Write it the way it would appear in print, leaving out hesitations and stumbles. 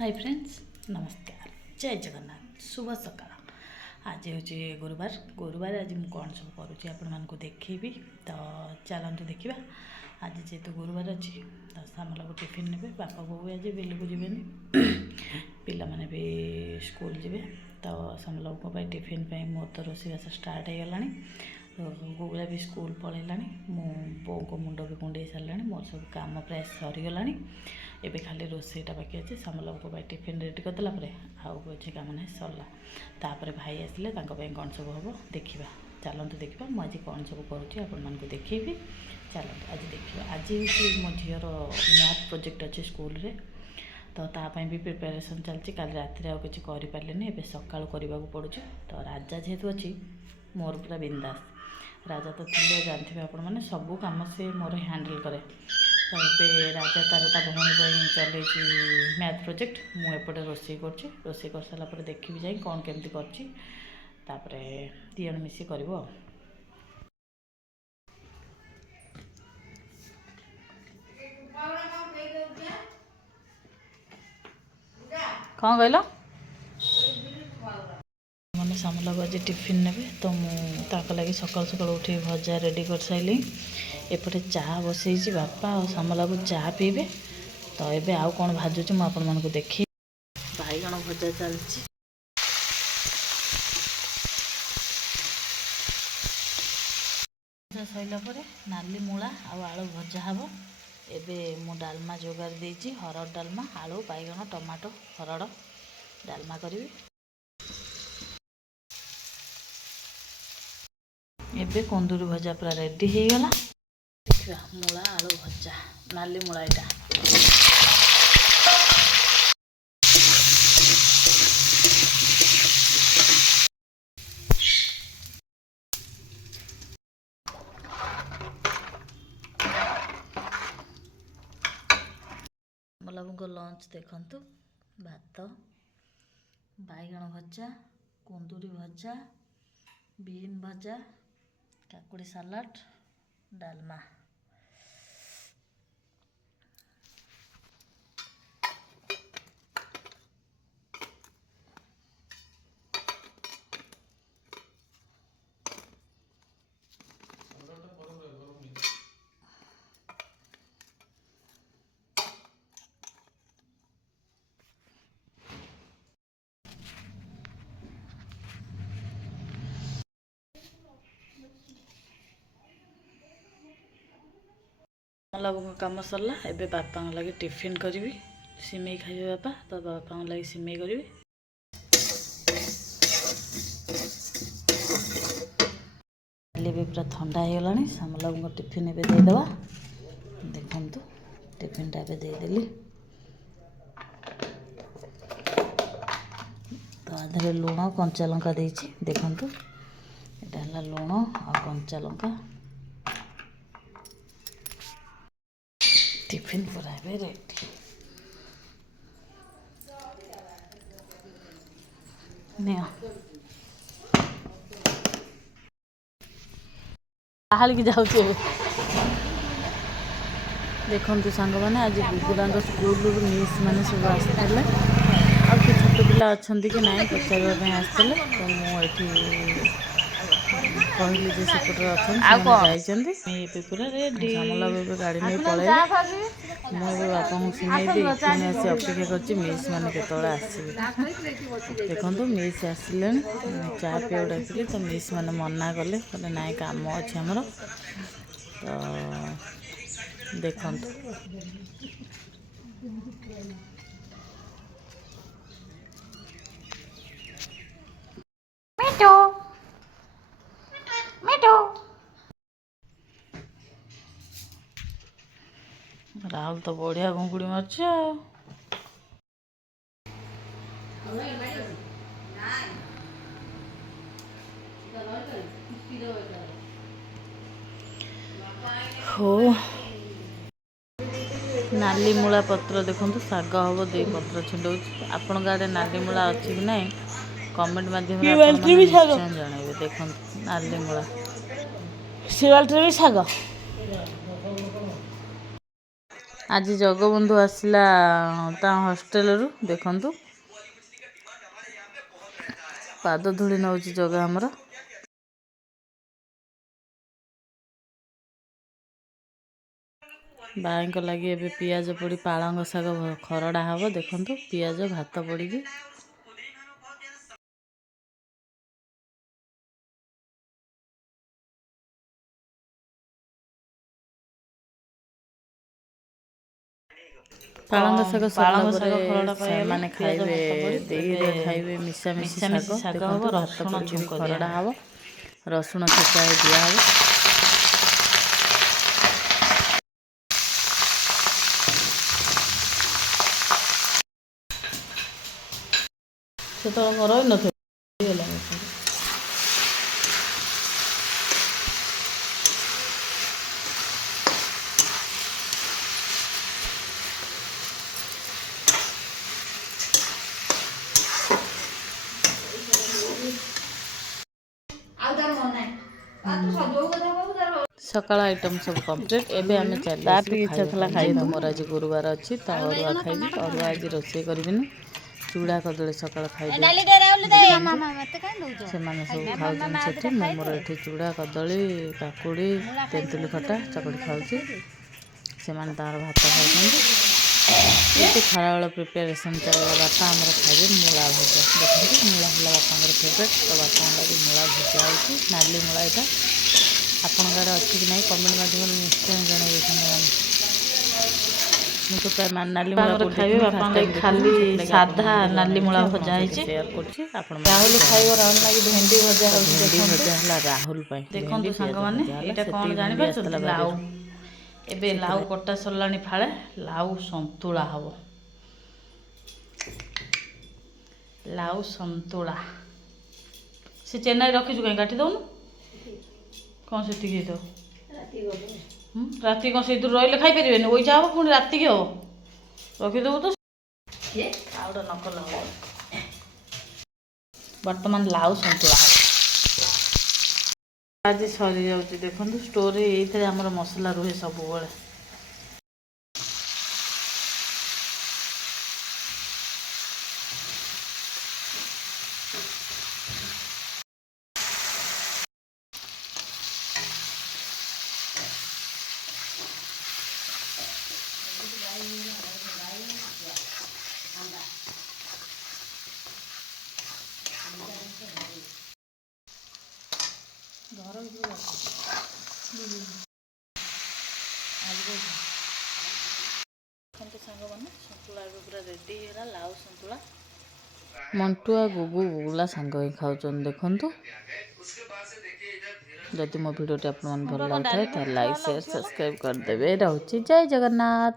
Hi friends नमस्कार जय जगन्नाथ शुभ सकाळ आज हूँ गुरुवार गुरुवार आज मुझे कौन सब करुँची आपको देखी तो चलतु देखा आज जेहेतु गुरुवार अच्छी तो सामल को टिफिन ने बापा बोऊ आज बिल को जीवन पिला माने भी स्कूल जी तो सामल को टिफिन मोर तो रोषेबास स्टार्ट हो गला तो गुगुला भी स्कूल पलैला मो बो को मुंड भी कुंडे सारा मोर सब कम प्राय सरीगला एबे खाली रोसईटा बाकी अच्छे सामल को टिफिन रेडी करदेला आउ अच्छे कम ना सरला तापर भाई आसिले कौन सब हम देखा चलतु देखा मुझे कौन सब करुँची आपको देखी चलतु आज देखा आज हूँ मो झीर मैथ प्रोजेक्ट अच्छे स्कूल रे तो तापाई भी प्रिपेरेसन चलती काली राति आउ किसी करें एवं सका करने पड़ू तो राजा जेहेतु अच्छी मोर पूरा बिंदास राजा तो थे जानते आपण मैंने सबू कम से मोर हैंडल करे तो ये राजा तार भौणी चल मैथ प्रोजेक्ट मुझे रोषे कर सारापर देखी जाए कौन केमती कर दिजण मिसी कर कौन कहल मैंने सामला को आज टिफिन ने तो मुझे लगे सकाल सकाल उठे भजा रेडी कर सारे एपटे चाह बसई बापा और सामला को चाह पीबे तो ये आउ कौन भाजुची मुझे देखी बैगण भजा चलती सरला नाली मूला आलू भजा हम एवं मु डालमा जोगार देती हरड़ डालमा आलू बैगण टमाटो हरड़ डालमा करी एबे कुंदूरी भजा पूरा रेडी हो गला देखा मूला आलू भजा नाली मूला यहाँ मलाबू लंच देखंतु भात बैगण भजा कुंदूरी भजा बीन भजा काकुड़ी सालाड डालमा मलाबू कम सरला एबे बापा लगे टिफिन करी सिमेई खाइबे बापा तो बापा लगे सिमेई करी भी पूरा ठंडा हो गला सामलाबू टिफिन एबे देदेवा देखंतु टिफिन टा देदेली तो आधे लुण कंचा लंका देछि देखंतु एटा हला लुण आ कंचा लंका टिफिन पूरा रेडी निया बाहर जाऊँ देखते सांग मैंने आज गुगुला स्कूल मिस मैंने सब आसते कि छोट पिला अच्छा कि ना पचार आसते तो मुझे कहली जे सेपटे अच्छा पूरा रेडी सामला गाड़ी नहीं पलैले मुझे बापा को सुनैली पुणी आसी अपेक्षा कर मिस मैंने केतले आसवे देखो मिस आसिले चा पीवा डाकिली तो मिस मैंने मना कले कहले ना कम अच्छे आमर तो देखो राहुल तो बढ़िया घुंगुड़ी मार्च हो नाली मूला पत्र देखो साग हम दे पत्र छिंडौ आपण गाड़े नाली मूला अच्छी कि ना कमेंट माध्यम जनइबे देखो नाली मूला शिवाल्टर भी साग आज जगबंधु आसला हॉस्टेल रु देखंतु पाद धूली नौ जग आमर बाईक लगे ए पियाज पड़ी पालंग शाग खरड़ा हम देखंतु पियाज भात पड़ी पालंग शाग सरला खाइबे देईरे खाइबे मिशामिशी शाग हम रसुण छुंक खरड़ा हम रसुण छेचा दिया हम से तो रही न सकाल आइटम सब कंप्लीट एबे आमे चली इच्छा थला खाई मोर आज गुरुवार अच्छी तो अरुआ खाइबी अरुआ आज रोषे करबिनी चूड़ा कदली सकाल खाई से माने सब खाउछन सेठी मोर एठी चूड़ा कदली काकुड़ी तेंतुली खटा चकड़ी खाउछि से माने तार भात खाउछन ये खरा वाला प्रिपरेशन चलला बापा हमर खाइबे मूला भजा देखि मूला हला बापांगर फेवरेट तो बापा लगी मूला भजा होछि नाली मूला एटा आपण गाड़े अच्छी कि नहीं कमेंट माध्यम निश्चय जन तो प्राय नाली मूला खाइबे बापा खाली साधा नाली मूला भजा होछि शेयर करछि आपण राहुल खाइबो राहुल लागि भेंडी भजा होछि भेंडी भजा हला राहुल पय देखंतु संग माने एटा कोन जानि परछ लाउ एबे लाउ कटा सरलानी फाळे लाउ संतुला हबो लाउ संतुला से चेन्नई रखी छु कहीं काटी दउनु कौन से टिके तो राति कौन से इधर रही खाई पारे ओइसा हम पुणी राति की हम रखीदेव तो आउटा नकल हम बर्तमान लाउ संतुला आज सरी जाऊँ देखो स्टोर ये आमर मसला रुहे सब पूरा रेडी है लाउ संतुला मंटुआ गुगु गुगुला सांग ही खाऊन देखु जदि मो भिडियोटी आप भल लगे तो लाइक शेयर सब्सक्राइब करदे। रहुछि जय जगन्नाथ।